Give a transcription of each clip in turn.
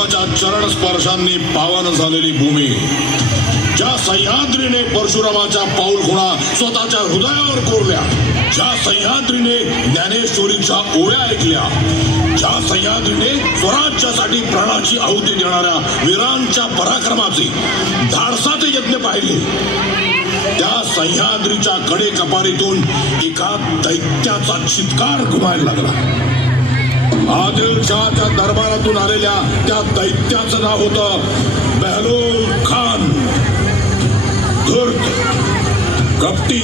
भीमाच्या चरण स्पर्शांनी पावन झालेली भूमी. ज्या सह्याद्रीने परशुरामाच्या पाऊल खुणा स्वतःच्या हृदयावर कोरल्या ज्या सह्याद्रीने ज्ञानेश्वरीच्या ओव्या ऐकल्या ज्या सह्याद्रीने स्वराज्यासाठी प्राणाची आहुती देणाऱ्या वीरांच्या पराक्रमाचे धाडसाचे यज्ञ पाहिले त्या सह्याद्रीच्या कडे कपारीतून एका दैत्याचा चित्कार घुमायला लागला. आदिलशहाच्या दरबारातून आलेल्या त्या दैत्याचं नाव होतं बेहलोल खान. धूर्त कपटी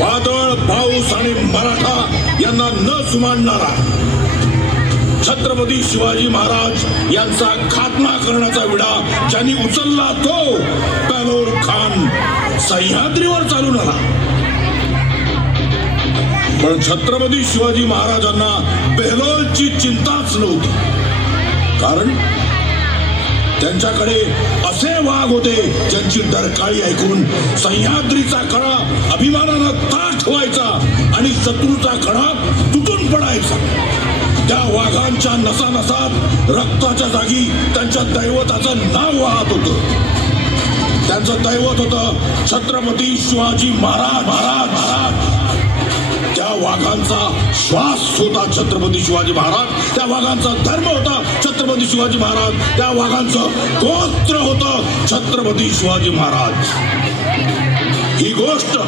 वादळ पाऊस आणि मराठा यांना न सुमाडणारा छत्रपती शिवाजी महाराज यांचा खात्मा करण्याचा विडा ज्यांनी उचलला तो बेहलोल खान सह्याद्रीवर चालून आला. पण छत्रपती शिवाजी महाराजांना बेहलोलची चिंताच नव्हती. कारण त्यांच्याकडे असे वाघ होते ज्यांची डरकाळी ऐकून सह्याद्रीचा खडा अभिमानानं ताठ व्हायचा आणि शत्रूचा खडा तुटून पडायचा. त्या वाघांच्या नसानसात रक्ताच्या जागी त्यांच्या दैवताचं नाव वाहत होतं. त्यांचं दैवत होतं छत्रपती शिवाजी महाराज महाराज महाराज. वाघांचा श्वास होता छत्रपती शिवाजी महाराज. त्या वाघांचा धर्म होता छत्रपती शिवाजी महाराज. त्या वाघांचं गोत्र होतं छत्रपती शिवाजी महाराज. ही गोष्ट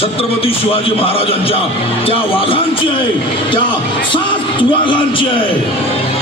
छत्रपती शिवाजी महाराजांच्या त्या वाघांची आहे. त्या सात वाघांची आहे.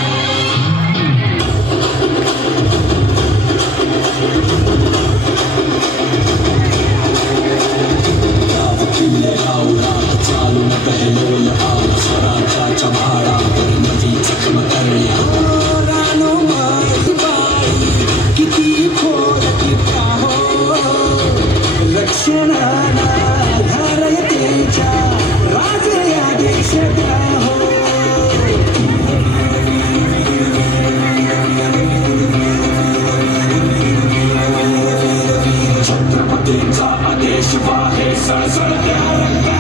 छत्रपतींचा आदेश वाहे सळसळत्या रंगात.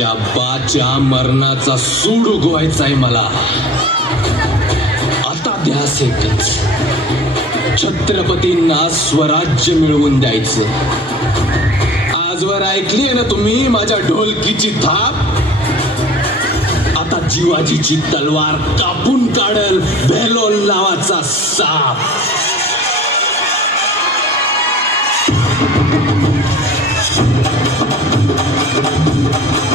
माझ्या बाच्या मरणाचा सूड उगवायचाय मला. आता ध्यास एकच. छत्रपतींना स्वराज्य मिळवून द्यायचं. आजवर ऐकली ना तुम्ही माझ्या ढोलकीची थाप? आता जीवाजीची तलवार कापून काढल भेलोल नावाचा साप. तुळजा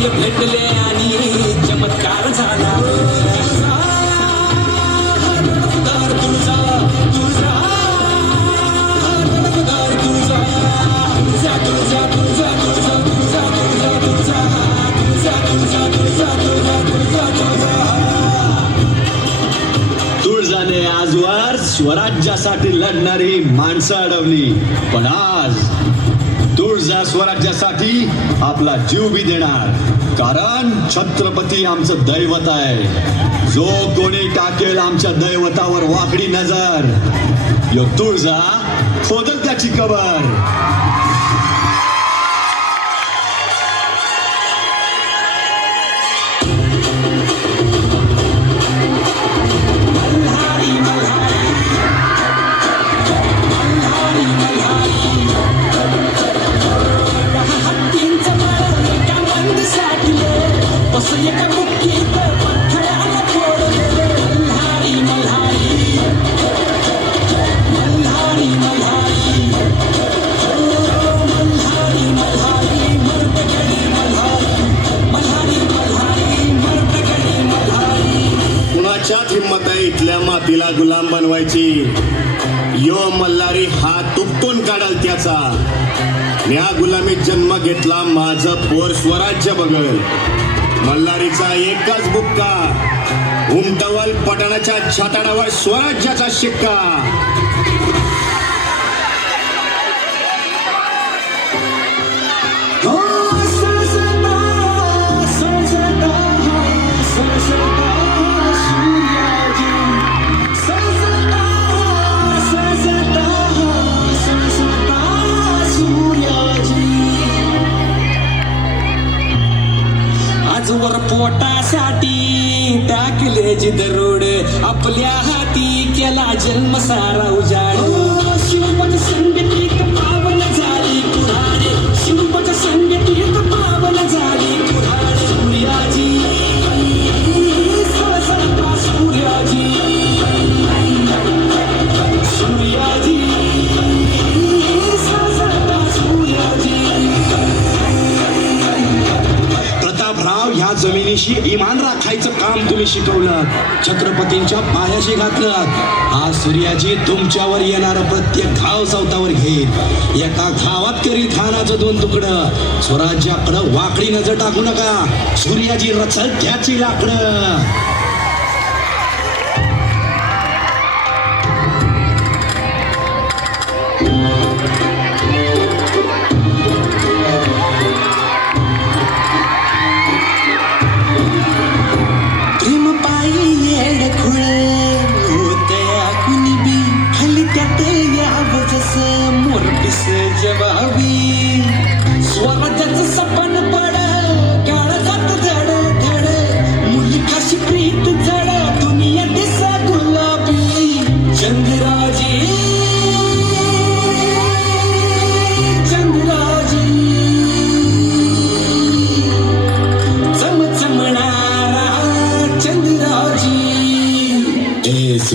सूर्य भेटले आणि चमत्कार झाला तुळजाने आजवर स्वराज्यासाठी लढणारी माणसं अडवली पण आज तुळजा स्वराज्यासाठी आपला जीव बी देणार. कारण छत्रपती आमचं दैवत आहे. जो कोणी टाकेल आमच्या दैवतावर वाकडी नजर. यो तुळजा खोदल त्याची कबर. गुलाम बनवायची यो मल्हारी हात उपटून काढाल त्याचा. या गुलामीत जन्म घेतला माझं पोर स्वराज्य बघल. मल्हारीचा एकच बुक्का. उमटवल पटणाच्या छाताडावर स्वराज्याचा शिक्का. आजवर पोटासाठी टाकले जिद रोड. आपल्या हाती केला जन्म सारा उजाड. शिकवलं. छत्रपतींच्या पायाशी घातलं. हा सूर्याजी तुमच्यावर येणार प्रत्येक घाव सावतावर घेईल. एका घावात करी खानाचं दोन तुकडं. स्वराज्याकडं वाकडी नजर टाकू नका. सूर्याजी रचल त्याची लाकडं.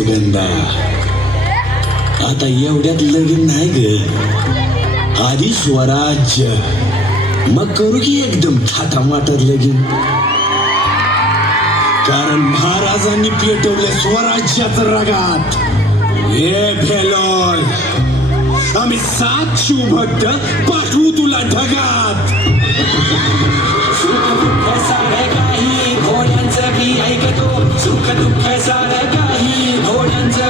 सुगंधा आता एवढ्यात लगीन नाही ग. आधी स्वराज्य. मग करू की एकदम थाटामाटात लगीन. कारण महाराजांनी पेटवले स्वराज्याच रगात. हे भेलोय आम्ही सात शिवभक्त पाठवू तुला ढगात. सुख दुःख सारे काही घोड्यांचं मी ऐकतो. सुख दुःख सारं